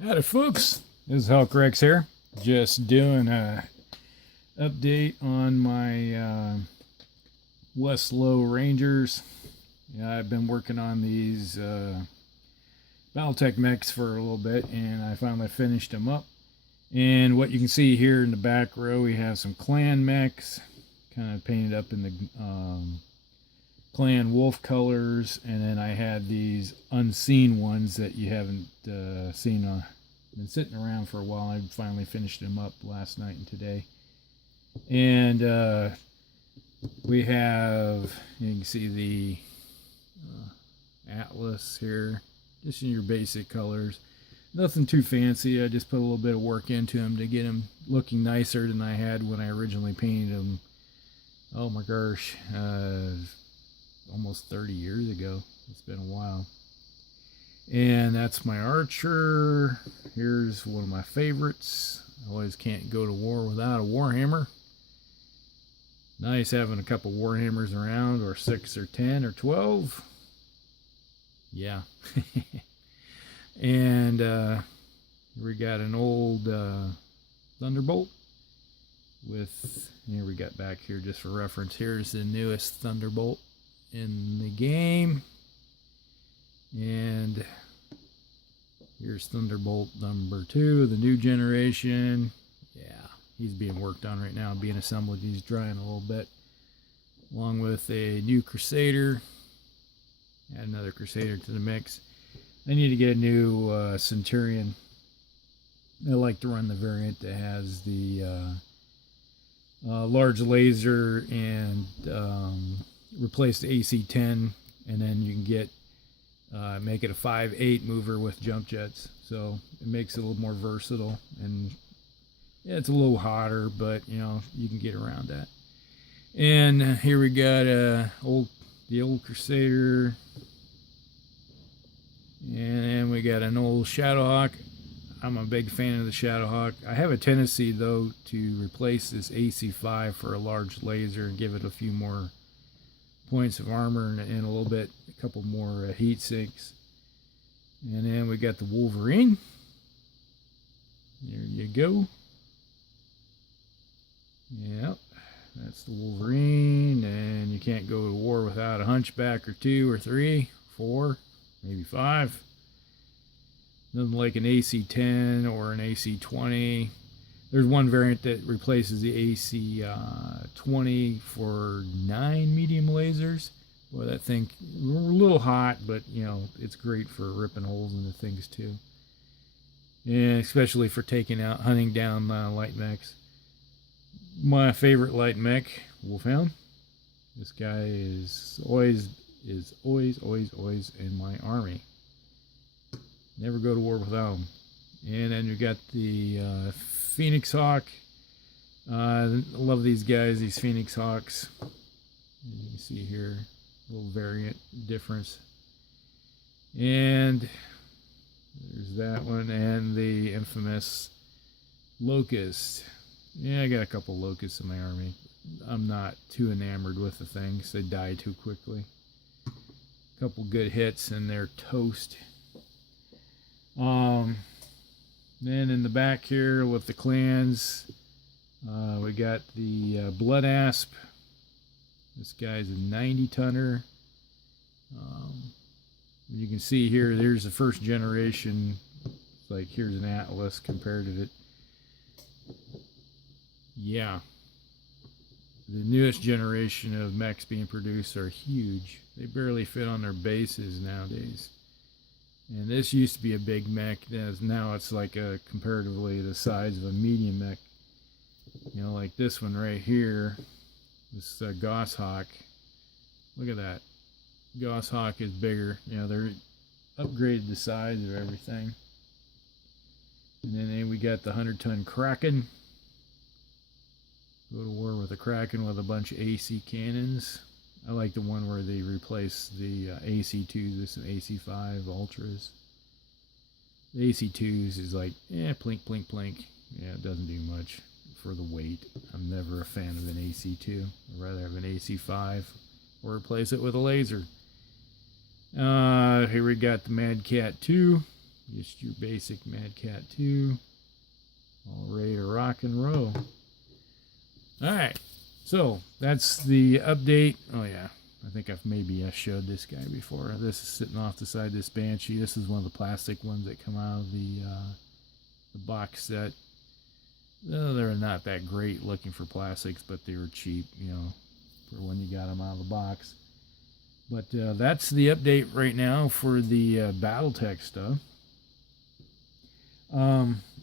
Howdy folks, this is Hulk Rex here. Just doing a update on my Westlow Rangers. Yeah, I've been working on these Battletech mechs for a little bit, and I finally finished them up. And what you can see here in the back row, we have some clan mechs, kind of painted up in the clan wolf colors, and then I had these unseen ones that you haven't seen been sitting around for a while. I finally finished them up last night and today. And we have, you can see the Atlas here, just in your basic colors. Nothing too fancy. I just put a little bit of work into them to get them looking nicer than I had when I originally painted them. Oh my gosh, almost 30 years ago. It's been a while. And that's my archer. Here's one of my favorites. I always can't go to war without a warhammer. Nice having a couple warhammers around, or 6 or 10 or 12. Yeah. And we got an old Thunderbolt with, here we got back here just for reference. Here's the newest Thunderbolt in the game, and here's Thunderbolt number 2, the new generation. Yeah, he's being worked on right now, being assembled. He's drying a little bit, along with a new Crusader. Add another Crusader to the mix. I need to get a new Centurion. I like to run the variant that has the large laser and replace the AC-10, and then you can get make it a 5.8 mover with jump jets, so it makes it a little more versatile. And yeah, it's a little hotter, but you know, you can get around that. And here we got the old Crusader, and we got an old Shadowhawk. I'm a big fan of the Shadowhawk. I have a tendency though to replace this AC-5 for a large laser and give it a few more points of armor and a little bit, a couple more heat sinks. And then we got the Wolverine. There you go. Yep, that's the Wolverine. And you can't go to war without a Hunchback or 2 or 3, 4, maybe 5. Nothing like an AC-10 or an AC-20. There's one variant that replaces the AC-20 for 9 medium lasers. Boy, that thing, a little hot, but you know, it's great for ripping holes into things too. And especially for hunting down light mechs. My favorite light mech, Wolfhound. This guy is always in my army. Never go to war without him. And then you got the Phoenix Hawk. I love these guys, these Phoenix Hawks. You can see here a little variant difference. And there's that one, and the infamous Locust. Yeah, I got a couple Locusts in my army. I'm not too enamored with the things. They die too quickly. A couple good hits and they're toast. Then in the back here with the clans, we got the Blood Asp. This guy's a 90-tonner. You can see here, there's the first generation. It's like, here's an Atlas compared to it. Yeah. The newest generation of mechs being produced are huge. They barely fit on their bases nowadays. And this used to be a big mech. Now it's like comparatively the size of a medium mech. You know, like this one right here. This Goshawk. Look at that. Goshawk is bigger. You know, they're upgraded the size of everything. And then we got the 100-ton Kraken. Go to war with a Kraken with a bunch of AC cannons. I like the one where they replace the AC-2s with some AC-5 Ultras. The AC-2s is like, plink, plink, plink. Yeah, it doesn't do much for the weight. I'm never a fan of an AC-2. I'd rather have an AC-5 or replace it with a laser. Here we got the Mad Cat 2. Just your basic Mad Cat 2. All ready to rock and roll. Alright, so that's the update. Oh yeah, I think I've maybe showed this guy before. This is sitting off the side of this Banshee. This is one of the plastic ones that come out of the box set. They're not that great looking for plastics, but they were cheap, you know, for when you got them out of the box. But that's the update right now for the Battletech stuff.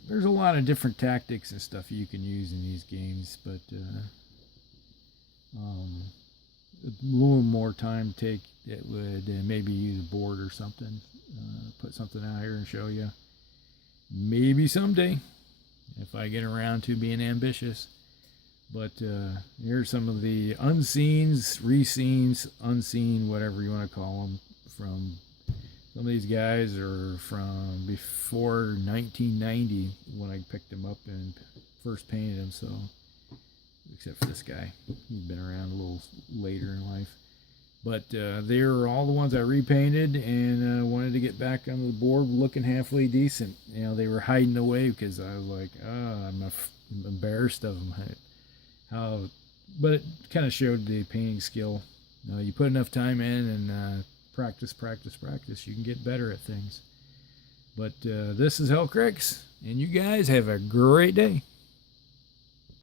There's a lot of different tactics and stuff you can use in these games, but a little more time to take, it would maybe use a board or something, put something out here and show you. Maybe someday, if I get around to being ambitious. But here's some of the unseens, re-seens, unseen, whatever you want to call them, from some of these guys are from before 1990 when I picked them up and first painted them. So, except for this guy, he's been around a little later in life. But they're all the ones I repainted and wanted to get back on the board looking halfway decent. You know, they were hiding away because I was like, I'm embarrassed of them. But it kind of showed the painting skill. You put enough time in and practice, you can get better at things. But this is Hellcrix, and you guys have a great day.